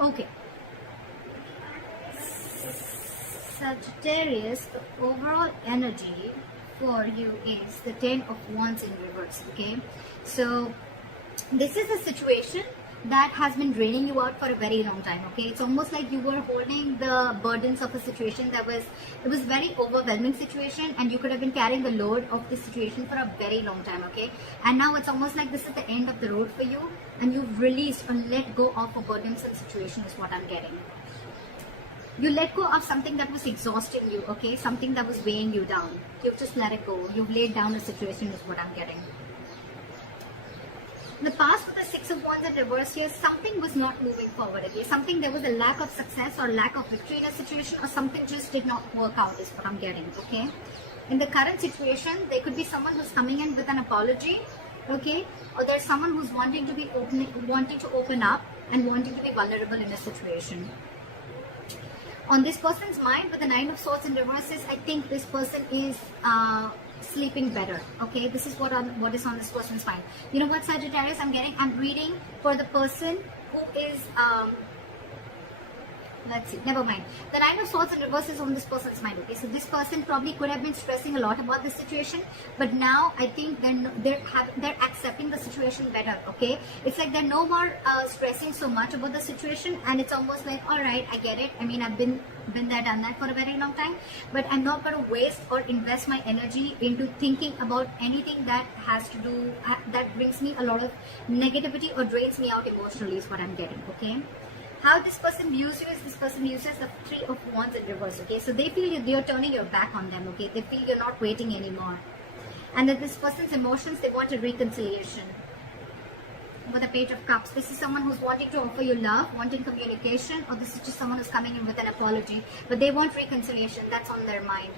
Okay. Sagittarius, the overall energy for you is the Ten of Wands in reverse. Okay, so this is a situation that has been draining you out for a very long time. Okay, it's almost like you were holding the burdens of a situation that was, it was very overwhelming situation, and you could have been carrying the load of this situation for a very long time. Okay, and now it's almost like this is the end of the road for you, and you've released or let go of a burdensome situation is what I'm getting. You let go of something that was exhausting you, okay, something that was weighing you down. You've just let it go. You've laid down a situation is what I'm getting. In the past, with the Six of Wands in reverse here, something was not moving forward. Okay, something, there was a lack of success or lack of victory in a situation, or something just did not work out is what I'm getting. Okay, in the current situation, there could be someone who's coming in with an apology, okay, or there's someone who's wanting to open up and wanting to be vulnerable in a situation. On this person's mind, with the Nine of Swords in reverses, I think this person is sleeping better. Okay, this is what is on this person's mind. You know what, Sagittarius, I'm reading for the person who is let's see, never mind. The Nine of Swords in reverse is on this person's mind. Okay, so this person probably could have been stressing a lot about this situation, but now I think they're accepting the situation better. Okay, it's like they're no more stressing so much about the situation, and it's almost like, all right, I get it. I mean, I've been there, done that for a very long time, but I'm not going to waste or invest my energy into thinking about anything that has to do that brings me a lot of negativity or drains me out emotionally is what I'm getting. Okay, how this person views you is, this person views you as the Three of Wands in reverse. Okay, so they feel you're turning your back on them. Okay, they feel you're not waiting anymore, and that this person's emotions, they want a reconciliation. With the Page of Cups, this is someone who's wanting to offer you love, wanting communication, or this is just someone who's coming in with an apology, but they want reconciliation. That's on their mind.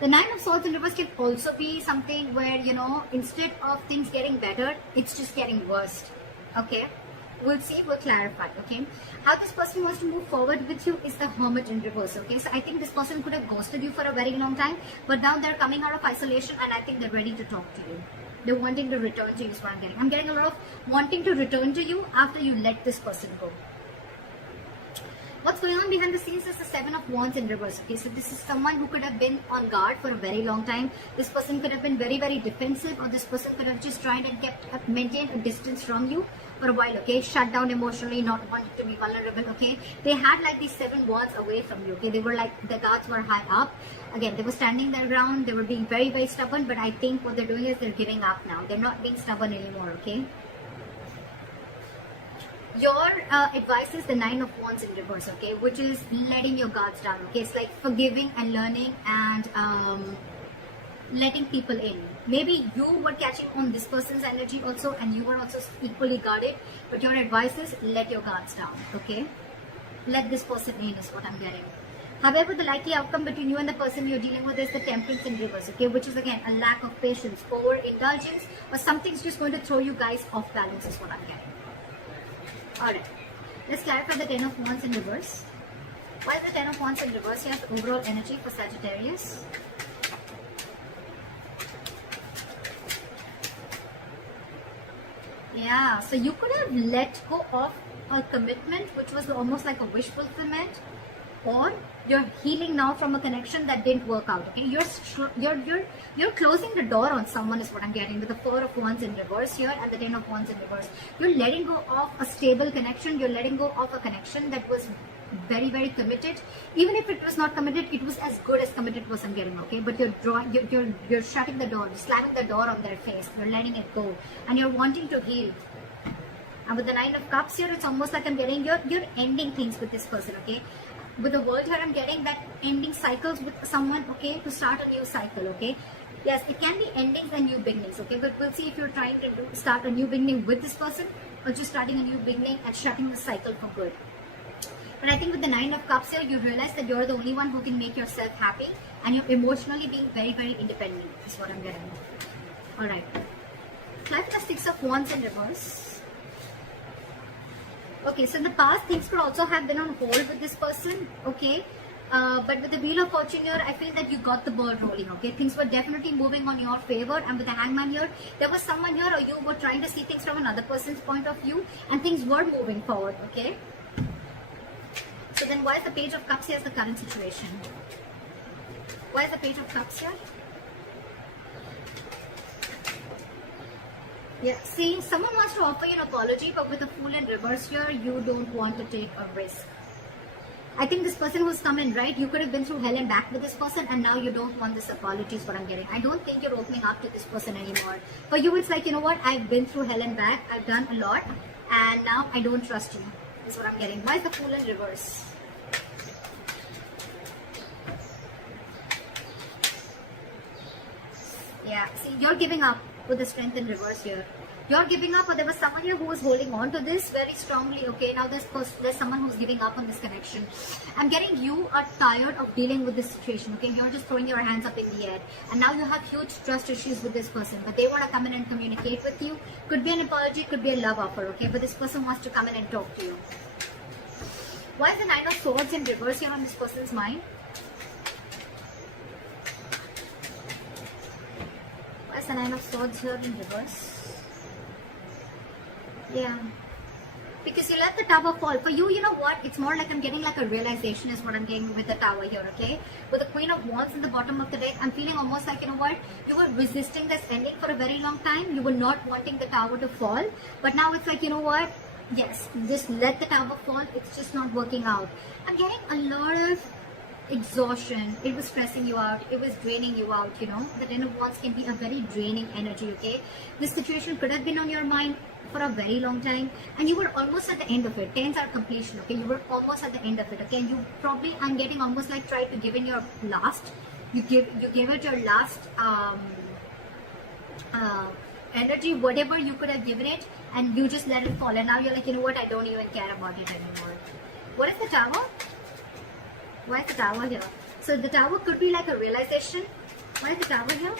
The Nine of Swords in reverse can also be something where, you know, instead of things getting better, it's just getting worse. Okay, we'll see, we'll clarify. Okay, how this person wants to move forward with you is the Hermit in reverse. Okay, so I think this person could have ghosted you for a very long time, but now they're coming out of isolation, and I think they're ready to talk to you. They're wanting to return to you is what I'm getting. I'm getting a lot of wanting to return to you after you let this person go. What's going on behind the scenes is the Seven of Wands in reverse. Okay, so this is someone who could have been on guard for a very long time. This person could have been very, very defensive, or this person could have just tried and maintained a distance from you for a while. Okay, shut down emotionally, not wanting to be vulnerable. Okay, they had like these 7 wands away from you. Okay, they were like, the guards were high up. Again, they were standing their ground. They were being very, very stubborn. But I think what they're doing is they're giving up now. They're not being stubborn anymore. Okay. Your advice is the Nine of Wands in reverse, okay, which is letting your guards down. Okay, it's like forgiving and learning and letting people in. Maybe you were catching on this person's energy also, and you were also equally guarded, but your advice is let your guards down. Okay, let this person in is what I'm getting. However, the likely outcome between you and the person you're dealing with is the Temperance in reverse, okay, which is again a lack of patience, overindulgence, or something's just going to throw you guys off balance is what I'm getting. Alright, let's clarify the Ten of Wands in reverse. Why is the Ten of Wands in reverse here? The overall energy for Sagittarius. Yeah, so you could have let go of a commitment which was almost like a wish fulfillment, or you're healing now from a connection that didn't work out. Okay, you're closing the door on someone is what I'm getting with the Four of Wands in reverse here and the Ten of Wands in reverse. You're letting go of a stable connection. You're letting go of a connection that was very, very committed. Even if it was not committed, it was as good as committed was I'm getting. Okay, but you're shutting the door, you're slamming the door on their face. You're letting it go, and you're wanting to heal. And with the Nine of Cups here, it's almost like I'm getting you're ending things with this person. Okay, with the World here, I'm getting that ending cycles with someone, okay, to start a new cycle. Okay, yes, it can be endings and new beginnings. Okay, but we'll see if you're trying to start a new beginning with this person, or just starting a new beginning and shutting the cycle for good. But I think with the Nine of Cups here, you realize that you're the only one who can make yourself happy, and you're emotionally being very, very independent is what I'm getting. Alright, life the Six of Wands in reverse. Okay, so in the past, things could also have been on hold with this person. Okay, But with the Wheel of Fortune here, I feel that you got the ball rolling, okay? Things were definitely moving on your favor. And with the Hangman here, there was someone here, or you were trying to see things from another person's point of view, and things were moving forward, okay? So then why is the Page of Cups here as the current situation? Why is the Page of Cups here? Yeah, see, someone wants to offer you an apology, but with the Fool in reverse here, you don't want to take a risk. I think this person who's come in, right, you could have been through hell and back with this person, and now you don't want this apology is what I'm getting. I don't think you're opening up to this person anymore. For you, it's like, you know what, I've been through hell and back, I've done a lot, and now I don't trust you, is what I'm getting. Why is the Fool in reverse? Yeah, see, you're giving up with the Strength in reverse here. You're giving up, or there was someone here who was holding on to this very strongly. Okay, now there's someone who's giving up on this connection. I'm getting you are tired of dealing with this situation. Okay, you're just throwing your hands up in the air, and now you have huge trust issues with this person, but they want to come in and communicate with you. Could be an apology, could be a love offer. Okay, but this person wants to come in and talk to you. Why is the Nine of Swords in reverse here on this person's mind? Why is the Nine of Swords here in reverse? Yeah, because you let the Tower fall. For you, you know what? It's more like I'm getting like a realization is what I'm getting with the Tower here, okay? With the Queen of Wands in the bottom of the deck, I'm feeling almost like, you know what? You were resisting this ending for a very long time. You were not wanting the Tower to fall. But now it's like, you know what? Yes, just let the Tower fall. It's just not working out. I'm getting a lot of exhaustion. It was stressing you out. It was draining you out, you know? The Ten of Wands can be a very draining energy, okay? This situation could have been on your mind for a very long time, and you were almost at the end of it. Tens are completion, okay? You were almost at the end of it, okay? And you probably, I'm getting almost like tried to give in your last, you gave it your last energy, whatever you could have given it, and you just let it fall, and now you're like, you know what, I don't even care about it anymore. What is the Tower? Why is the Tower here? So the Tower could be like a realization. Why is the Tower here?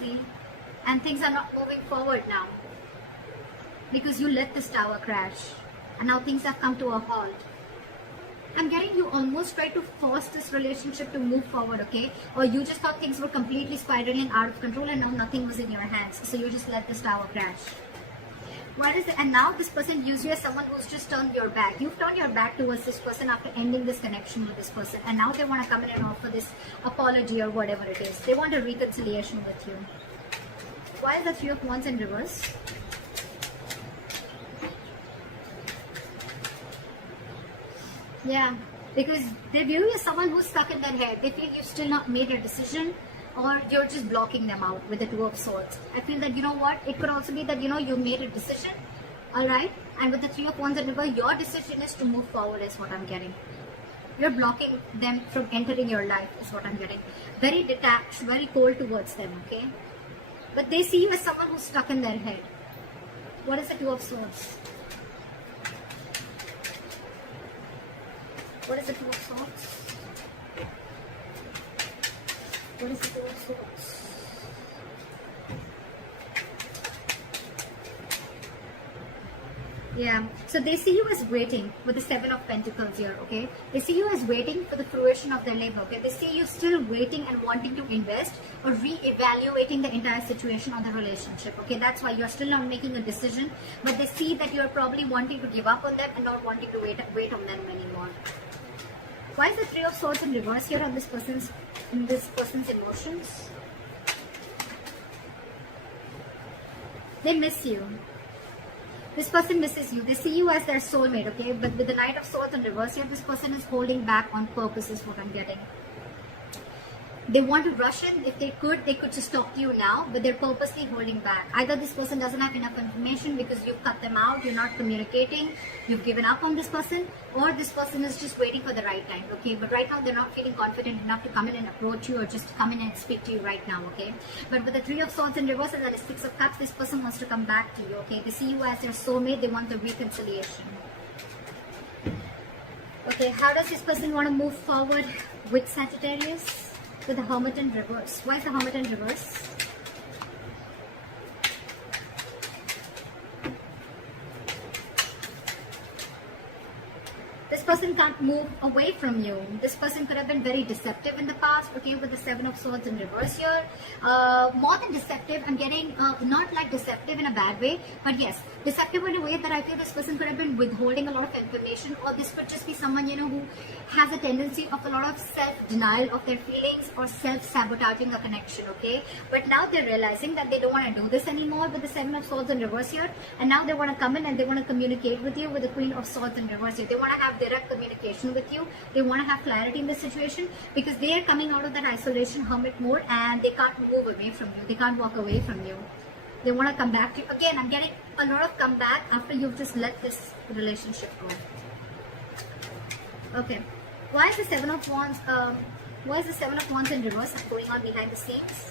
See? And things are not moving forward now. Because you let this Tower crash. And now things have come to a halt. I'm getting you almost try to force this relationship to move forward, okay? Or you just thought things were completely spiraling out of control and now nothing was in your hands. So you just let this Tower crash. What is it? And now this person views you as someone who's just turned your back. You've turned your back towards this person after ending this connection with this person. And now they want to come in and offer this apology or whatever it is. They want a reconciliation with you. Why is the Three of Wands in reverse? Yeah, because they view you as someone who's stuck in their head. They feel you've still not made a decision, or you're just blocking them out with the Two of Swords. I feel that, you know what, it could also be that, you know, you made a decision, alright? And with the Three of Wands in reverse, your decision is to move forward is what I'm getting. You're blocking them from entering your life is what I'm getting. Very detached, very cold towards them, okay? But they see you as someone who's stuck in their head. What is the Two of Swords? What is the Two of Swords? What is the Two of Swords? Yeah, so they see you as waiting with the Seven of Pentacles here, okay? They see you as waiting for the fruition of their labor, okay? They see you still waiting and wanting to invest or re-evaluating the entire situation of the relationship, okay? That's why you're still not making a decision, but they see that you're probably wanting to give up on them and not wanting to wait on them anymore. Why is the Three of Swords in reverse here on this person's emotions? They miss you. This person misses you. They see you as their soulmate, okay? But with the Knight of Swords in reverse here, this person is holding back on purpose is what I'm getting. They want to rush in. If they could just talk to you now, but they're purposely holding back. Either this person doesn't have enough information because you've cut them out, you're not communicating, you've given up on this person, or this person is just waiting for the right time, okay? But right now, they're not feeling confident enough to come in and approach you or just come in and speak to you right now, okay? But with the Three of Swords in reverse and that is Six of Cups, this person wants to come back to you, okay? They see you as their soulmate, they want the reconciliation. Okay, how does this person want to move forward with Sagittarius? With the Hermit in reverse. Why is the Hermit in reverse? person can't move away from you. This person could have been very deceptive in the past, okay, with the Seven of Swords in reverse here. More than deceptive, I'm getting not like deceptive in a bad way, but yes, deceptive in a way that I feel this person could have been withholding a lot of information, or this could just be someone, you know, who has a tendency of a lot of self-denial of their feelings or self-sabotaging a connection, okay? But now they're realizing that they don't want to do this anymore with the Seven of Swords in reverse here, and now they want to come in and they want to communicate with you with the Queen of Swords in reverse here. They want to have direct communication with you. They want to have clarity in the situation because they are coming out of that isolation hermit mode and they can't move away from you. They can't walk away from you. They want to come back to you. Again, I'm getting a lot of comeback after you've just let this relationship go. Okay. Why is the Seven of Wands? Why is the Seven of Wands in reverse going on behind the scenes?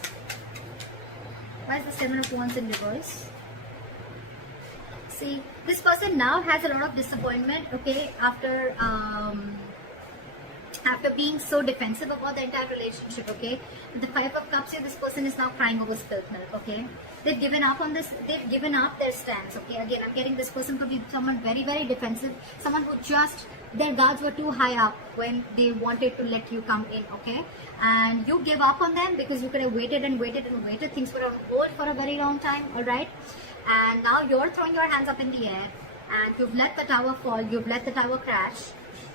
Why is the Seven of Wands in reverse? See, this person now has a lot of disappointment, okay, after being so defensive about the entire relationship, okay. With the Five of Cups here, this person is now crying over spilt milk, okay. They've given up on this, they've given up their stance, okay. Again, I'm getting this person could be someone very, very defensive, someone who just, their guards were too high up when they wanted to let you come in, okay. And you gave up on them because you could have waited and waited and waited. Things were on hold for a very long time, alright. And now you're throwing your hands up in the air and you've let the tower fall, you've let the tower crash,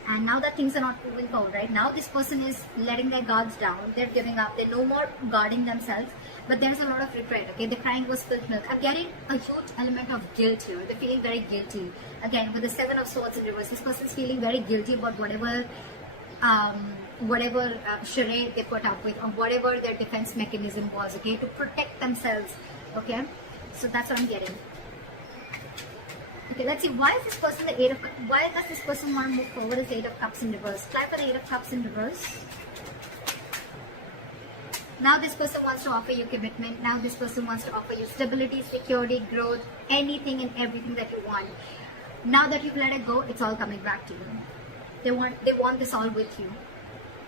and now that things are not moving forward, right? Now this person is letting their guards down, they're giving up, they're no more guarding themselves, but there's a lot of regret, okay? They're crying over spilt milk. I'm getting a huge element of guilt here. They're feeling very guilty. Again, with the Seven of Swords in reverse, this person's feeling very guilty about whatever charade they put up with, or whatever their defense mechanism was, okay, to protect themselves, okay. So that's what I'm getting. Okay, let's see. Why is this person the Eight of Cups? Why does this person want to move forward as Eight of Cups in reverse? Try for the Eight of Cups in reverse. Now this person wants to offer you commitment. Now this person wants to offer you stability, security, growth, anything and everything that you want. Now that you've let it go, it's all coming back to you. They want this all with you.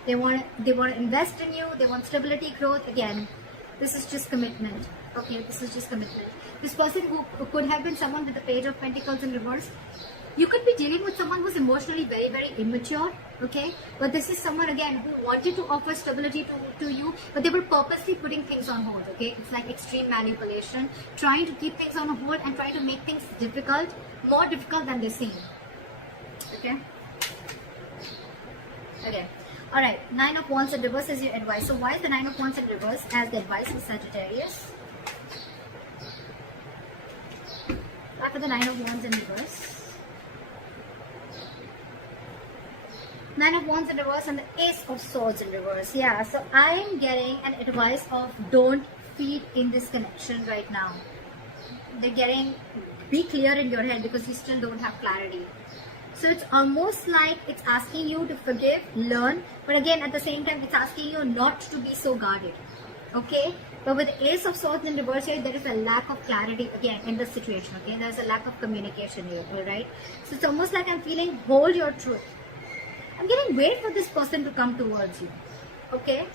They want to invest in you. They want stability, growth. Again, this is just commitment. Okay, this is just commitment. This person who could have been someone with the Page of Pentacles in reverse, you could be dealing with someone who's emotionally very, very immature, okay? But this is someone, again, who wanted to offer stability to you, but they were purposely putting things on hold, okay? It's like extreme manipulation, trying to keep things on hold and trying to make things difficult, more difficult than they seem, okay? Okay. Alright, Nine of Wands in reverse is your advice. So why is the Nine of Wands in reverse as the advice for Sagittarius? After the Nine of Wands in reverse. Nine of Wands in reverse and the Ace of Swords in reverse. Yeah, so I am getting an advice of don't feed in this connection right now. They're getting, be clear in your head because you still don't have clarity. So it's almost like it's asking you to forgive, learn, but again at the same time it's asking you not to be so guarded. Okay? But with the Ace of Swords in reverse here, there is a lack of clarity again in this situation. Okay? There's a lack of communication here. Alright? So it's almost like I'm feeling hold your truth. I'm getting wait for this person to come towards you. Okay?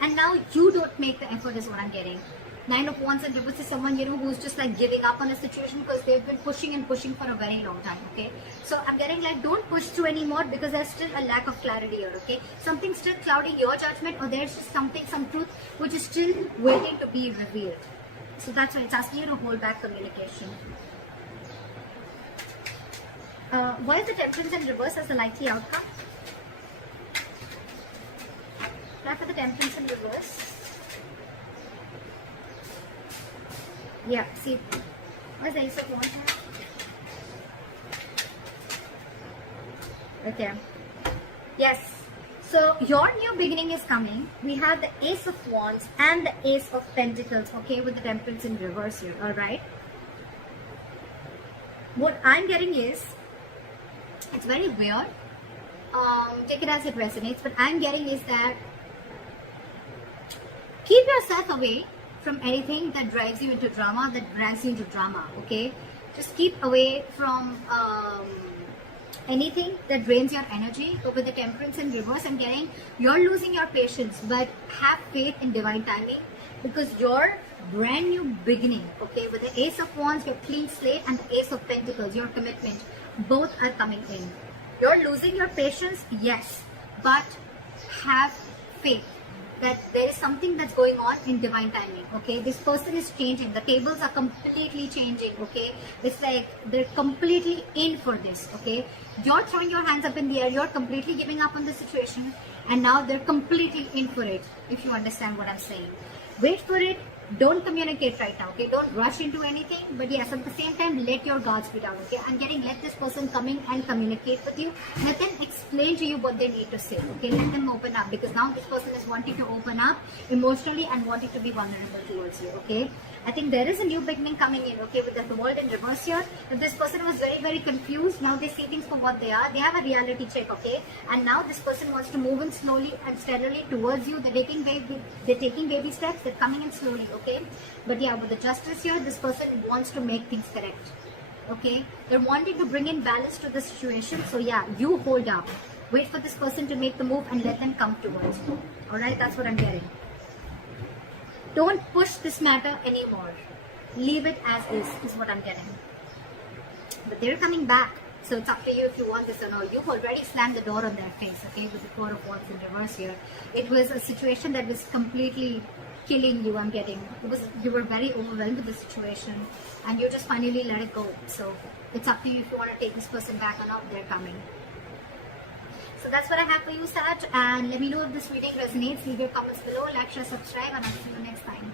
And now you don't make the effort is what I'm getting. Nine of Wands in reverse is someone, you know, who's just like giving up on a situation because they've been pushing and pushing for a very long time, okay? So I'm getting like, don't push through anymore because there's still a lack of clarity here, okay? Something's still clouding your judgment, or there's just something, some truth which is still waiting to be revealed. So that's why it's asking you to hold back communication. Why is the Temperance in reverse as the likely outcome? Try for the Temperance in reverse. Yeah, see, what's the Ace of Wands here? Okay. Yes. So your new beginning is coming. We have the Ace of Wands and the Ace of Pentacles, okay, with the Temperance in reverse here, alright? What I'm getting is, it's very weird. Take it as it resonates, but I'm getting is that keep yourself away from anything that drives you into drama, that drags you into drama, okay? Just keep away from anything that drains your energy. But with the Temperance in reverse, I'm getting you're losing your patience, but have faith in divine timing because your brand new beginning, okay? With the Ace of Wands, your clean slate, and the Ace of Pentacles, your commitment, both are coming in. You're losing your patience, yes, but have faith that there is something that's going on in divine timing. Okay, this person is changing, the tables are completely changing. Okay, it's like they're completely in for this. Okay, you're throwing your hands up in the air, you're completely giving up on the situation, and now they're completely in for it. If you understand what I'm saying, wait for it. Don't communicate right now. Okay, don't rush into anything, but yes, at the same time, let your guards be down. Okay, I'm getting, let this person come in and communicate with you. Let them explain to you what they need to say. Okay, let them open up, because now this person is wanting to open up emotionally and wanting to be vulnerable towards you. Okay, I think there is a new beginning coming in. Okay, with the world in reverse here. If this person was very confused, now they see things for what they are. They have a reality check. Okay, and now this person wants to move in slowly and steadily towards you. They're taking baby steps. They're coming in slowly. Okay, but yeah, with the justice here, this person wants to make things correct. Okay, they're wanting to bring in balance to the situation. So yeah, you hold up, wait for this person to make the move and let them come towards you. All right, that's what I'm getting. Don't push this matter anymore. Leave it as is what I'm getting. But they're coming back. So it's up to you if you want this or not. You've already slammed the door on their face, okay, with the Four of Wands in reverse here. It was a situation that was completely killing you, I'm getting. You were very overwhelmed with the situation and you just finally let it go. So it's up to you if you want to take this person back or not. They're coming. So that's what I have for you, Saj. And let me know if this reading resonates. Leave your comments below, like, share, subscribe, and I'll see you next time.